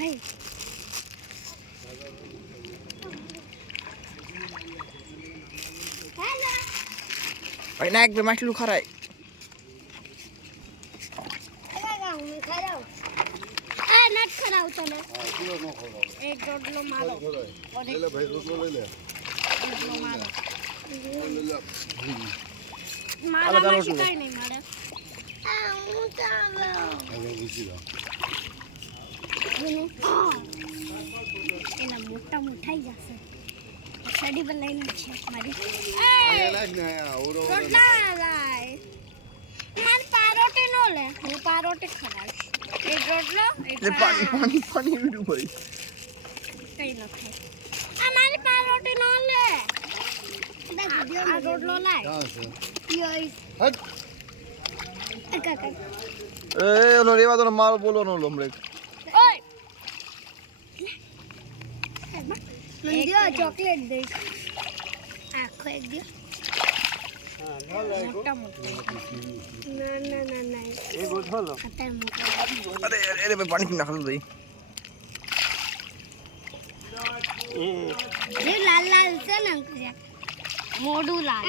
ભાઈ ભાઈ ના એક બે માછલું ખરાય નટ ખરાવતો ને એક રોટલો મારો લે ભાઈ રોટલો લઈ લે રોટલો મારો આ બધા મારા રોટલો. કઈ નહીં મારે હું ચાલો હવે ઘૂસી લો એના મોટા મોટા જશે સડી પર લઈને છે મારી અહીંયા લાગ ને અહીંયા ઓરો રોટલા લાય મારે પારોટે નો લે હું પારોટે ખરાવીશ એક રોટલો એક એટલે પાણી પાણી પાણી વીડું ભાઈ કઈ ન ખાય આ મારી પારોટે નો લે આ રોટલો લાય ક્યાં છે યોઈસ હટ કાકા એ ઓલો રેવા દો ને મારો બોલવાનો ઓલો હમણાં ઓય મને દિયો ચોકલેટ દે આખો એક દિયો મોટા મોટા ના ના ના ના એ ગોઠલો અત્યારે મોટા અરે અરે ભાઈ પાણી પી નાખલું ભાઈ જે લાલ લાલ છે ને અંકલ મોઢું લાલ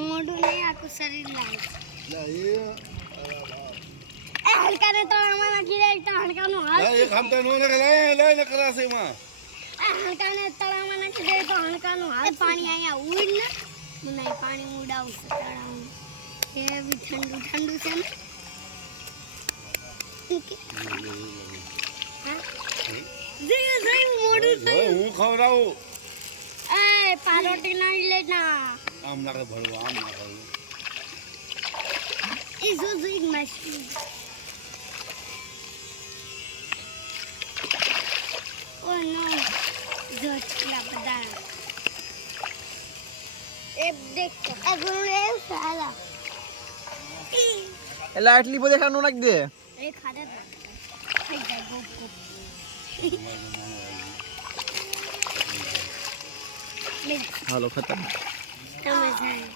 મોઢું નહીં આખું શરીર લાલ લે એ હલકાને તળામાં નાખી દે તો હલકાનું હાલ એ ખામતા નો ને લે ને કરાશે એમાં આ હલકાને તળાવમાં નાખી દે તો હલકાનું હાલ પાણી અહીંયા ઉડ ને હું નહીં પાણી ઉડાવશે તળાવમાં એ બી ઠંડુ ઠંડુ છે ને હા જઈ મોડું હવે હું ખવડાવું એ પારોટી નહીં લે ના આમ નાખે ભરવા આમ નાખે એ જો એક મશીન ઓ નો જો એટલા બધા એ દેખ એ ગુણ એ સાલા એટલે આટલી બધી ખાનું નાખી દે એ ખાધે તો થઈ જાય ગોપ ગોપ હાલો ખતમ તમે જાય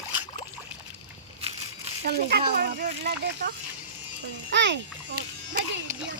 તમે જાઓ રોટલા દે તો આય બધી દિયો